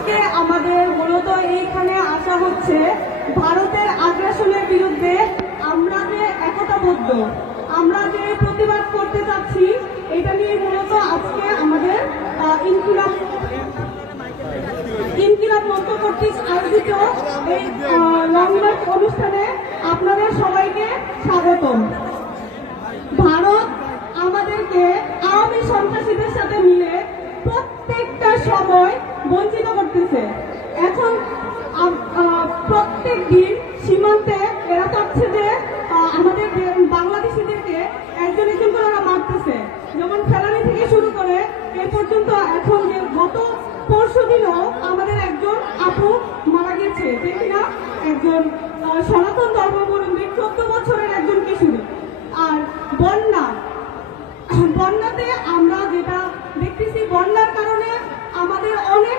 আজকে আমাদের মূলত এইখানে আসা হচ্ছে ভারতের আগ্রাসনের বিরুদ্ধে আমরা যে একতাবদ্ধ, আমরা যে প্রতিবাদ করতে চাচ্ছি, এটা নিয়ে মূলত আজকে আমাদের ইনকিলাব মঞ্চ কর্তৃক আয়োজিত এই লং মার্চ অনুষ্ঠানে আপনাদের সবাইকে স্বাগতম। ভারত আমাদেরকে আওয়ামী সন্ত্রাসীদের সাথে মিলে প্রত্যেকটা সময় বঞ্চিত করতেছে। এখন প্রত্যেক দিন সীমান্তে এরা চাচ্ছে যে আমাদের বাংলাদেশিদেরকে একজন একজন করে ওরা মারতেছে, যেমন ফেলানি থেকে শুরু করে এ পর্যন্ত। এখন যে গত পরশু দিনও আমাদের একজন আপু মারা গেছে, যে কিনা একজন সনাতন ধর্মাবলম্বী 14 বছরের একজন কিশোরী।